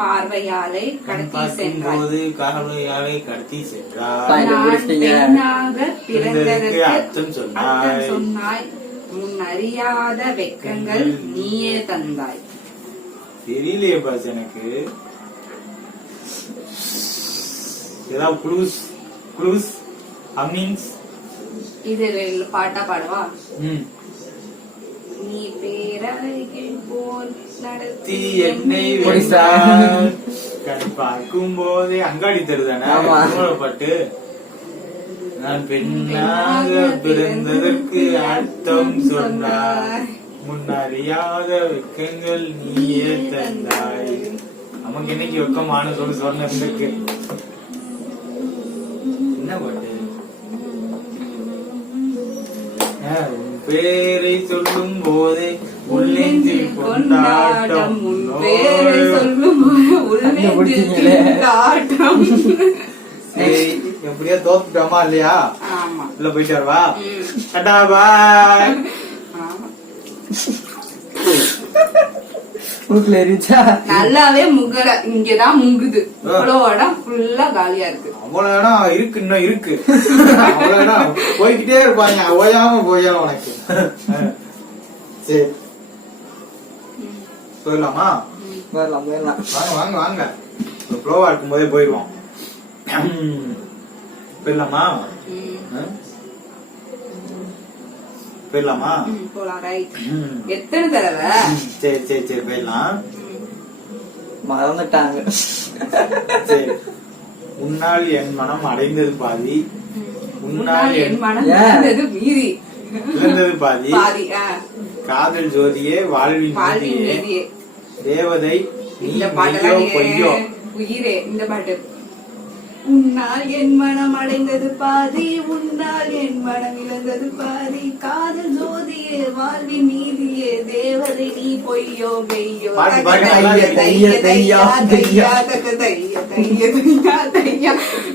பார்வையாலே கடத்தி சென்றாய், போது காலையாலே கடத்தி சென்றாய். Fine. நான் முடிச்சிட்டீங்க. பெண்ணாக பிறந்ததற்கு அர்த்தம் சொன்னாய். அர்த்தம் சொன்னாய், முன் அறியாத வெட்கங்கள் நீயே தந்தாய். தெரியலையே பாஸ் எனக்கு. ஏதாவது க்ளூஸ் க்ளூஸ் மீன்ஸ். இது பாட்டா பாடவா? ம். நீ பேரழகில் போர் நடத்தி தீ என்னை புரிசா. வென்றாய். கண் பார்க்கும் போதே அங்காடி தருதானே ஆமா. பாட்டு. நான் பெண்ணாக பிறந்ததற்கு அர்த்தம் சொன்னாய், முன்னறியாத வெட்கங்கள் நீயே தந்தாய். நமக்கு இன்னைக்கு வெக்கமான சொன்னதுக்கு என்ன பாட்டு? உன் பேரை சொல்லும் போதே உள்ளெஞ்சில் கொண்டாட்டம், உன் பேரை சொல்லும் உள்ளெஞ்சில் கொண்டாட்டம். சரி, எப்படியோ தோத்துட்டோமா இல்லையா? ஆமா. உள்ள போயிட்டு வரவா? ம். டாடா பாய். ஆமா. மூக்குல எரிச்சா. நல்லாவே முகல, இங்கதான் முங்குது. இவ்வளவு இடம் ஃபுல்லா காலியா இருக்கு. அவ்வளவு இடம் இருக்கு, இன்னும் இருக்கு. அவ்வளவு இடம் போய்கிட்டே இருப்பாங்க, ஓயாம போயிடும் உனக்கு. சரி போயிடலாமா? போயிடலாம் போயிடலாம். வாங்க வாங்க வாங்க, ஃப்ளோவா இருக்கும் போதே போயிடுவோம். போயிடலாமா? ம். போயிடலாமா? போலாம், ரைட். ம். எத்தனை தடவை? சரி சரி சரி போயிடலாம். மறந்துட்டாங்க. சரி. உன்னால் என் மனம் அடைந்தது பாதி, முன்னால் என் மனம் ஏன்? இருந்தது மீறி இழந்தது பாதி, பாதி. காதல் ஜோதியே வாழ்வின் வாழ்வின் மீதியே, மீதியே. தேவதை நீ இந்த மெய்யோ பாட்டெல்லாம் பொய்யோ. உயிரே, இந்த பாட்டு. உன்னால் என் மனம் அடைந்தது பாதி, உன்னால் என் மனம் இழந்தது பாதி, காதல் ஜோதியே வாழ்வின் நீதியே, தேவதை நீ பொய்யோ மெய்யோ. பாட்டு பாட்டு நல்லா தைய இருக்கு. தைய தையா தையா தக்க தைய தைய தையா தையா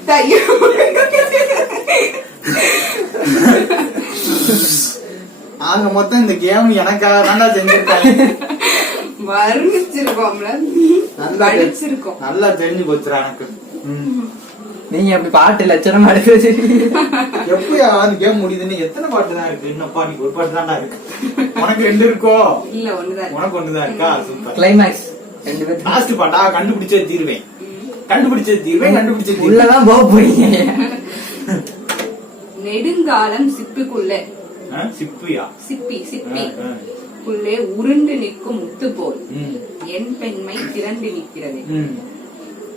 தைய. ஆக மொத்தம் இந்த கேம் எனக்காக தான்டா செஞ்சிருக்காங்க. வர்ணிச்சிருக்கோம்ல, படிச்சிருக்கோம். நல்லா தெரிஞ்சு போச்சுடா எனக்கு. நீங்க அப்படி பாட்டு லட்சணமா எடுத்து எப்படி அந்த கேம் முடியுதுன்னு எத்தனை பாட்டு தான் இருக்கு? இன்னப்பா நீ ஒரு பாட்டு தான்டா இருக்கு. உனக்கு 2 இருக்கோ? இல்ல ஒண்ணுதான். உனக்கு ஒண்ணுதான் இருக்கா? சூப்பர். கிளைமேக்ஸ் 2 பேரும் லாஸ்ட் பாட்டா? கண்டுபிடிச்சே தீர்வேன், கண்டுபிடிச்சே தீர்வேன், கண்டுபிடிச்சே தீர்வேன். உள்ளதான் போக போறீங்க. நெடுங்காலம் சிப்பிக்குள்ளே, சிப்பியா? சிப்பி உள்ளே உருண்டு நிற்கும் முத்து போல் ம். என் பெண்மை திரண்டு நிற்கிறது, ம்.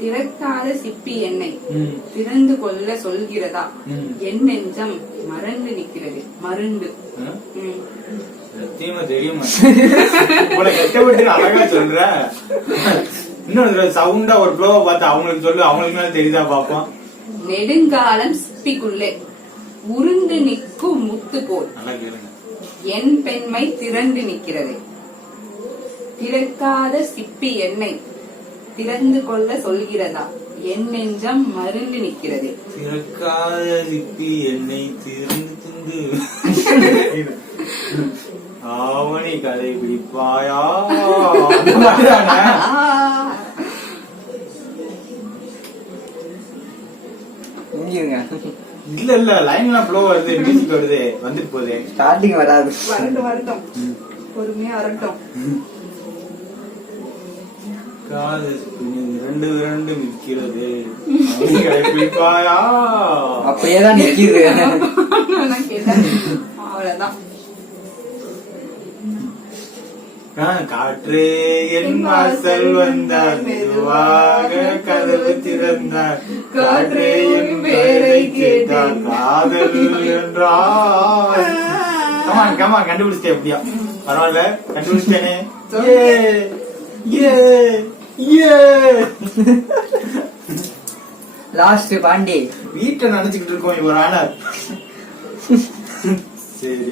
திறக்காத சிப்பி என்னை ம். திறந்து கொள்ள சொல்கிறதா, ம். என் நெஞ்சம் மறந்து நிற்கிறது, மருண்டு. ம். சத்தியமா தெரியுமா? உனக்கு கஷ்டப்பட்டு அழகா சொல்ற. இன்னொரு சவுண்டா ஒரு ப்ளோவை பார்த்து அவங்களுக்கு சொல்லு, அவங்களுக்கு மேல தெரியுதா பாப்போம். நெடுங்காலம் சிப்பிக்குள்ளே உருண்டு நிற்கும் முத்து போல் நல்லா கேளுங்க. என் பெண்மை திரண்டு நிற்கிறது, திறக்காத சிப்பி என்னை திறந்து கொள்ள சொல்கிறதா, என் நெஞ்சம் மருண்டு நிற்கிறது. திறக்காத சிப்பி என்னை திறந்து திண்டு ஆவணி கதை பிடிப்பாயா? அந்த மாதிரிதானே? இங்கிருங்க. இல்ல இல்ல, லைன்லாம் ஃப்ளோ வருது, மியூசிக் வருது, வந்துட்டு போகுது. ஸ்டார்டிங் வராது. வரட்டும் வரட்டும், பொறுமையா வரட்டும். காதல் ரெண்டு ரெண்டு மிக்கிறது குளிப்பாயா. அப்படியேதான் நிக்குது. நான் கேட்டேன். அவ்வளவுதான். காற்றே என் வாசல் வந்தார், மெதுவாக கதவு திறந்தார், காற்றே என் பேரை கேட்டார், காதல் என்றார். கமா கண்டுபிடிச்சிட்டே எப்படியா? பரவாயில்ல, கண்டுபிடிச்சிட்டேனே. லாஸ்ட் பாண்டி வீட்டை நினைச்சுக்கிட்டு இருக்கோம் இவர் ஆனா. சரி,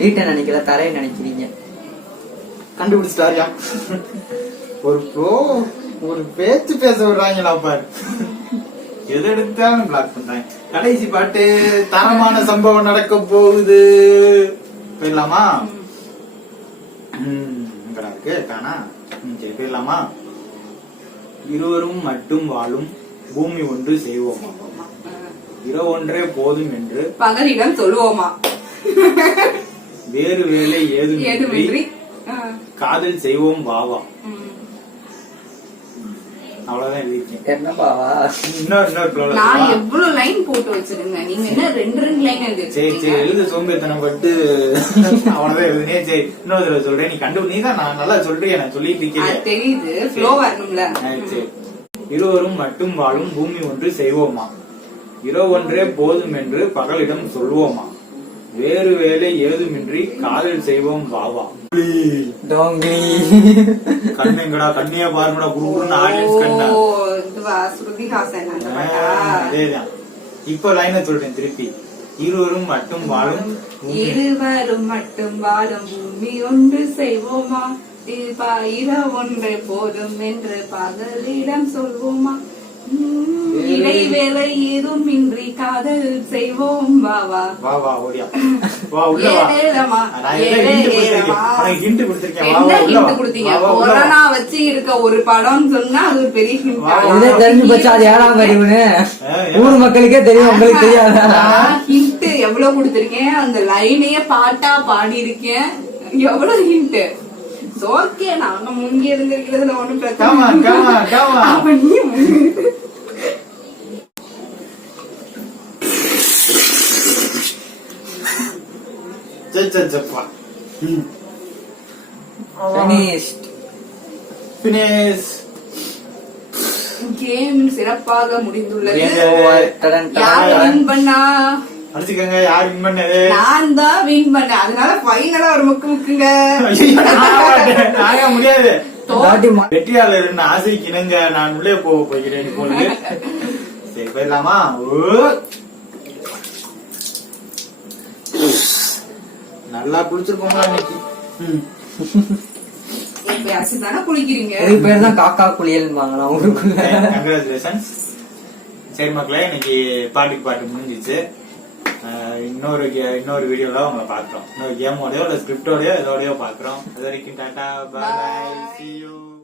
வீட்டை நினைக்கல, தரையை நினைக்கிறீங்க. கண்டுபிடிச்சிட்டாரியா? ஒரு பேச்சு பேச விடுறாங்களா பாரு. எது எடுத்தாலும் பிளாக் பண்றாங்க. கடைசி பாட்டு, தரமான சம்பவம் நடக்க போகுது. போயிடலாமா? இருக்கு காணா. சரி, போயிடலாமா? இருவரும் மட்டும் வாழும் பூமி ஒன்று செய்வோமா, இரவு ஒன்றே போதும் என்று பகலிடம் சொல்லுவோமா, வேறு வேலை ஏதுமின்றி காதல் செய்வோம் வாவா. அவ்வளவுதான் எழுதிருக்கேன். என்னப்பாவா? இன்னொரு நான் எவ்வளவு லைன் போட்டு வச்சிருந்தேன், நீங்க என்ன ரெண்டு லைன் எழுதி? சரி எழுத சோம்பேத்தனம் பட்டு அவ்வளவுதான் எழுதுனே. சரி, இன்னொரு தடவை சொல்றேன். நீ நீதான் நான் நல்லா சொல்றேன், நான் சொல்லிட்டு இருக்கேன். தெரியுது, ஃப்ளோ வரணும்ல. சரி. இருவரும் மட்டும் வாழும் பூமி ஒன்று செய்வோமா, இரவு ஒன்றே போதும் என்று பகலிடம் சொல்வோமா, வேறு வேலை ஏதுமின்றி காதல் செய்வோம் வாவா. கண்ணுங்கடா, கண்ணியா பாருங்கடா, குருன்னு ஆடியன்ஸ் கண்ணா. ஸ்ருதிஹாசன் அதேதான். இப்ப லைன சொல்றேன் திருப்பி. இருவரும் மட்டும் வாழும் பூமி ஒன்று செய்வோமா, ஒன்றே போதும் என்று பகலிடம் சொல்வோமா, இடைவேளை ஏதும் இன்றி காதல் செய்வோம் வாவா. வா ஓடியா, வா உள்ள வா. ஹிண்ட் கொடுத்திருக்கேன். கொரோனா வச்சு இருக்க ஒரு படம் சொன்னா அது ஒரு பெரிய ஹிண்ட். தெரிஞ்சு போச்சு, அது 7ஆம் அறிவுன்னு ஊர் மக்களுக்கே தெரியும், உங்களுக்கு தெரியாதா? ஹிண்ட் எவ்வளவு கொடுத்திருக்கேன், அந்த லைனையே பாட்டா பாடி இருக்கேன். எவ்வளவு ஹிண்ட். ஓகே, நாங்க முங்கி இருந்திருக்கிறதுல ஒண்ணும் பிரச்சனை. கேம் சிறப்பாக முடிந்துள்ளது. யார் வின் பண்ணா? அடிச்சுக்கங்க, யார் வின் பண்ணது? நான் தான் வின் பண்ணேன். அதனால ஃபைனலா ஒரு முக்குங்க. முடியாது. வெற்றியாளர் ஆசைக்கு இணங்க நான் உள்ளே போகிறேன் இப்பொழுது. சரி, போயிடலாமா? நல்லா குளிச்சிருக்கோங்களா இன்னைக்கு? தானே குளிக்கிறீங்க. பேர் தான் காக்கா குளியல் ஊருக்குள்ள. கங்க்ராச்சுலேஷன்ஸ். சரி மக்களே, இன்னைக்கு பாட்டுக்கு பாட்டு முடிஞ்சிச்சு. இன்னொரு வீடியோல உங்களை பாக்குறோம். இன்னொரு கேமோடயோ இல்ல ஸ்கிரிப்டோடயோ இதோடயோ பாக்குறோம். அது வரைக்கும் tata, bye bye, see you.